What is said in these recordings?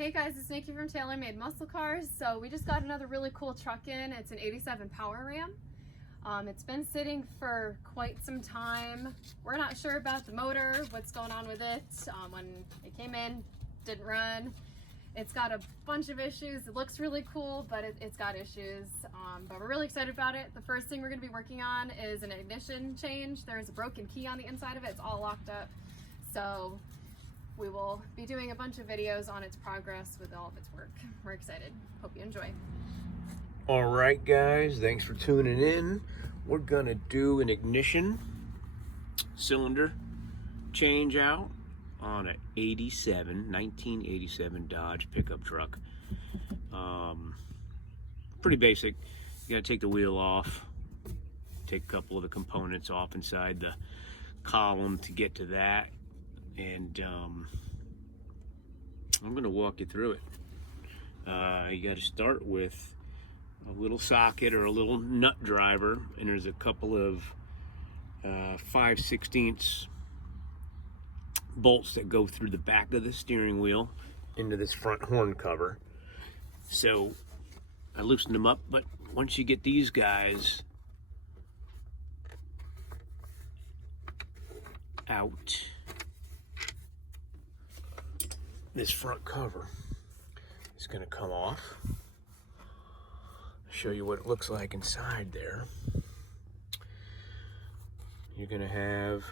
Hey guys, it's Nikki from TaylorMade Muscle Cars. So we just got another really cool truck in. It's an 87 Power Ram. It's been sitting for quite some time. We're not sure about the motor, what's going on with it. When it came in, didn't run. It's got a bunch of issues. It looks really cool, but it's got issues. But we're really excited about it. The first thing we're gonna be working on is an ignition change. There's a broken key on the inside of it. It's all locked up. So we will be doing a bunch of videos on its progress with all of its work. We're excited. Hope you enjoy. All right, guys, thanks for tuning in. We're gonna do an ignition cylinder change out on an 1987 Dodge pickup truck. Pretty basic. You gotta take the wheel off, take a couple of the components off inside the column to get to that. And I'm going to walk you through it. You got to start with a little socket or a little nut driver, and there's a couple of 5/16 bolts that go through the back of the steering wheel into this front horn cover. So I loosened them up, but once you get these guys out, this front cover is going to come off. I'll show you what it looks like inside there. You're going to have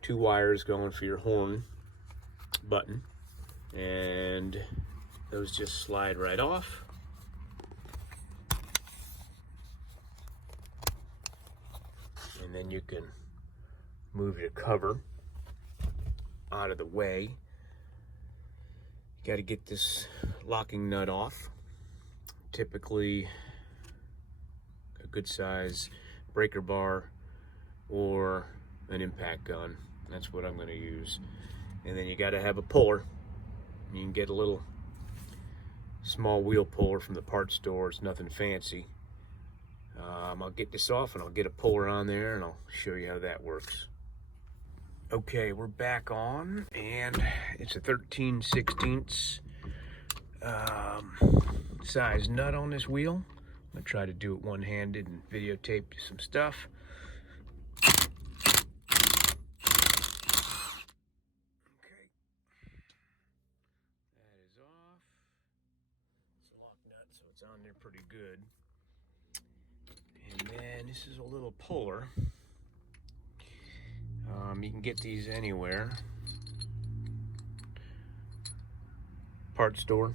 two wires going for your horn button, and those just slide right off. And then you can move your cover out of the way. You got to get this locking nut off. Typically a good size breaker bar or an impact gun. That's what I'm going to use. And then you got to have a puller. You can get a little small wheel puller from the parts store. It's nothing fancy. I'll get this off and I'll get a puller on there and I'll show you how that works. Okay, we're back on, and it's a 13/16 size nut on this wheel. I'm gonna try to do it one-handed and videotape some stuff. Okay, that is off. It's a lock nut, so it's on there pretty good. And then this is a little puller. You can get these anywhere. Parts store,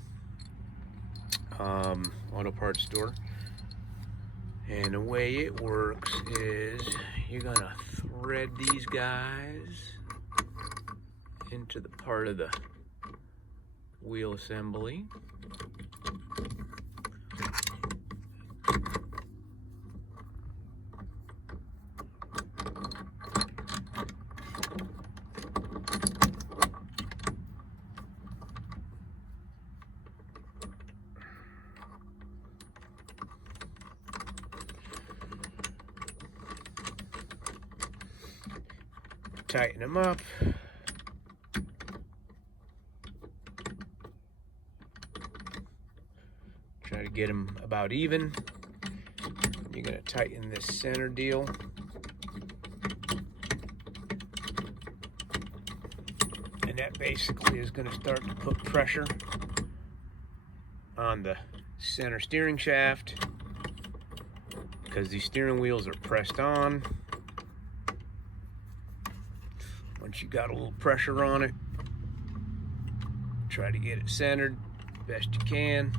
auto parts store. And the way it works is you're gonna thread these guys into the part of the wheel assembly. Tighten them up. Try to get them about even. You're going to tighten this center deal. And that basically is going to start to put pressure on the center steering shaft, because these steering wheels are pressed on. Once you got a little pressure on it, try to get it centered best you can.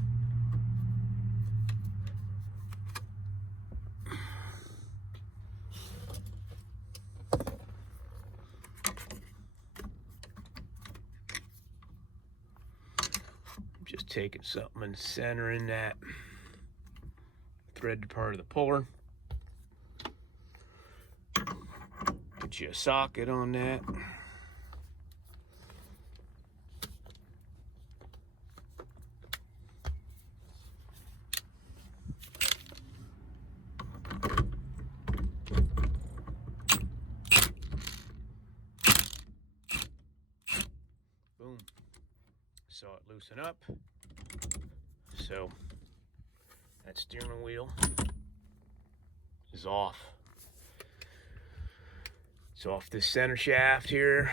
I'm just taking something and centering that threaded part of the puller. Get you a socket on that. Boom. saw it loosen up. So that steering wheel is off. It's off this center shaft here,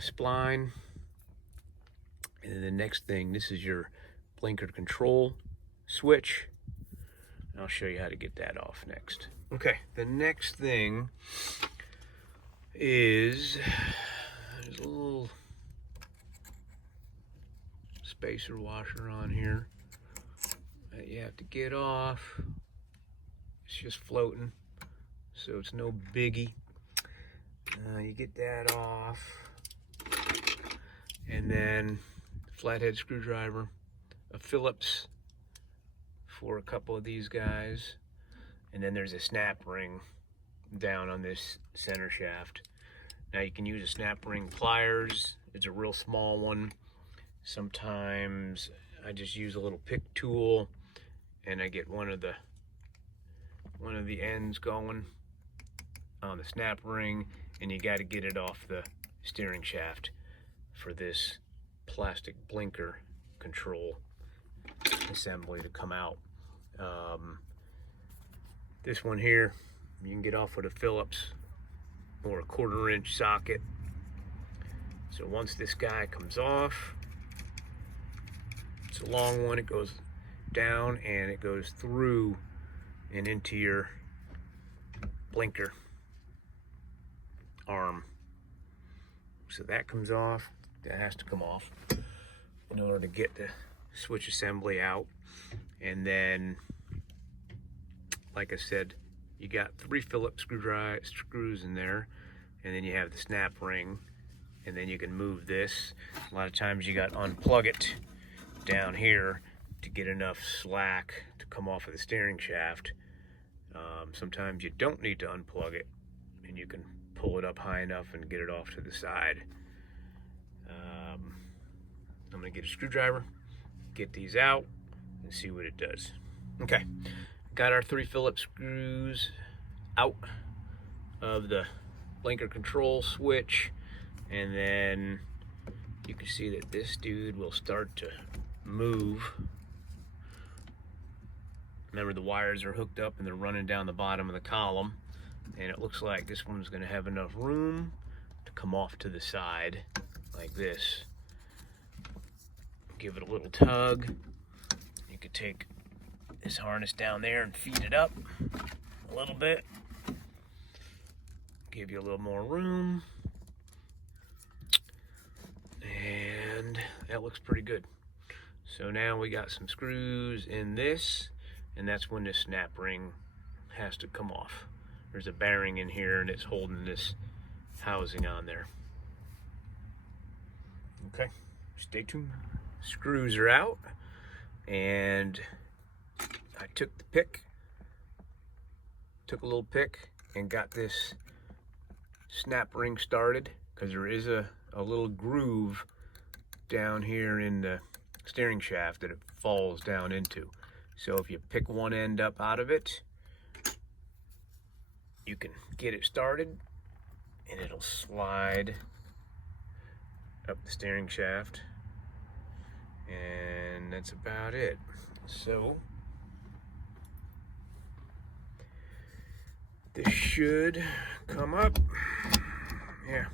spline. And then the next thing, this is your blinker control switch. And I'll show you how to get that off next. Okay, the next thing is there's a little spacer washer on here that you have to get off. It's just floating, so it's no biggie. You get that off, and then flathead screwdriver, a Phillips for a couple of these guys, and then there's a snap ring down on this center shaft. Now you can use a snap ring pliers. It's a real small one. Sometimes I just use a little pick tool and I get one of the ends going on the snap ring, and you got to get it off the steering shaft for this plastic blinker control assembly to come out. This one here you can get off with a Phillips or a 1/4 inch socket. So once this guy comes off, it's a long one, it goes down and it goes through and into your blinker arm. So that comes off, that has to come off in order to get the switch assembly out. And then, like I said, you got 3 Phillips screws in there, and then you have the snap ring, and then you can move this. A lot of times you got to unplug it down here to get enough slack to come off of the steering shaft. Sometimes you don't need to unplug it, and you can pull it up high enough and get it off to the side. I'm gonna get a screwdriver, get these out, and see what it does. Okay, got our 3 Phillips screws out of the blinker control switch, and then you can see that this dude will start to move. Remember, the wires are hooked up and they're running down the bottom of the column, and it looks like this one's going to have enough room to come off to the side like this. Give it a little tug. You could take this harness down there and feed it up a little bit. Give you a little more room. And that looks pretty good. So now we got some screws in this, and that's when this snap ring has to come off. There's a bearing in here and it's holding this housing on there. Okay, stay tuned. Screws are out, and I took a little pick and got this snap ring started, because there is a little groove down here in the steering shaft that it falls down into. So if you pick one end up out of it, you can get it started and it'll slide up the steering shaft, and that's about it. So this should come up, yeah,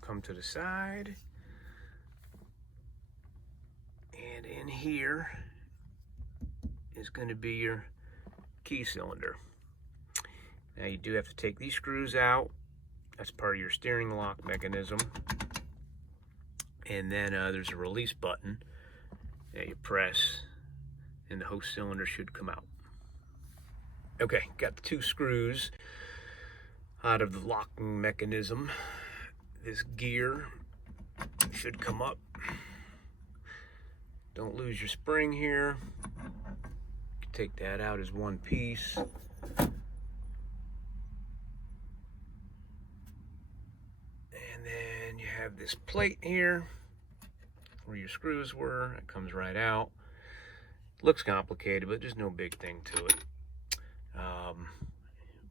come to the side, and in here is going to be your key cylinder. Now you do have to take these screws out. That's part of your steering lock mechanism. And then there's a release button that you press, and the hose cylinder should come out. Okay, got the 2 screws out of the locking mechanism. This gear should come up. Don't lose your spring here. Take that out as one piece. And then you have this plate here where your screws were. It comes right out. Looks complicated, but there's no big thing to it.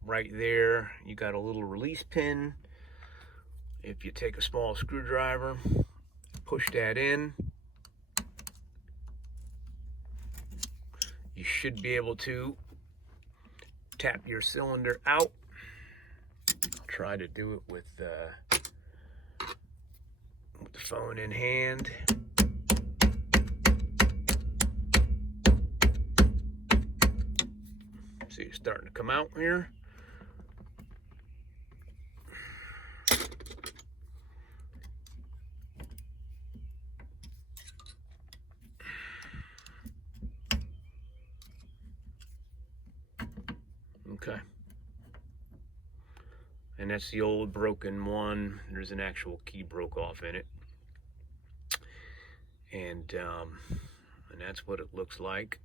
Right there, you got a little release pin. If you take a small screwdriver, push that in, you should be able to tap your cylinder out. I'll try to do it with the phone in hand. See, it's starting to come out here. Okay. And that's the old broken one. There's an actual key broke off in it. And that's what it looks like.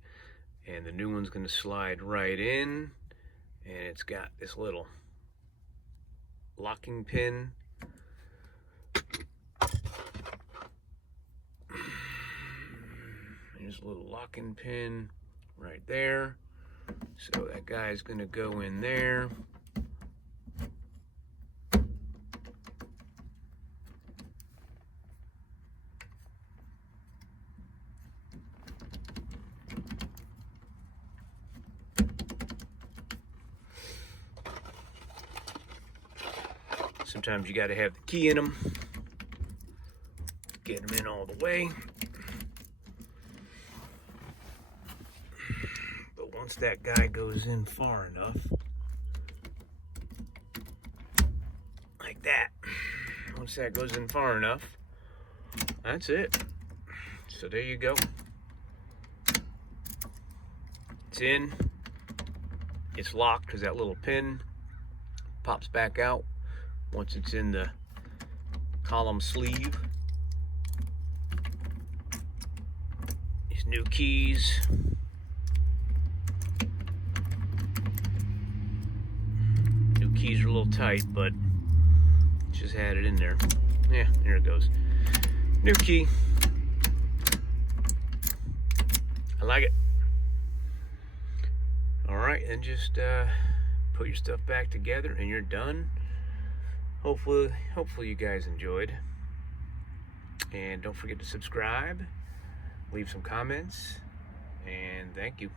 And the new one's gonna slide right in. And it's got this little locking pin. There's a little locking pin right there. So that guy's gonna go in there. Sometimes you gotta have the key in them. Get them in all the way. Once that guy goes in far enough, like that, once that goes in far enough, that's it. So there you go. It's in. It's locked because that little pin pops back out once it's in the column sleeve. These new keys. Keys are a little tight, but just had it in there. Yeah, there it goes. New key. I like it. All right, and just put your stuff back together and you're done. Hopefully you guys enjoyed. And don't forget to subscribe, leave some comments, and thank you.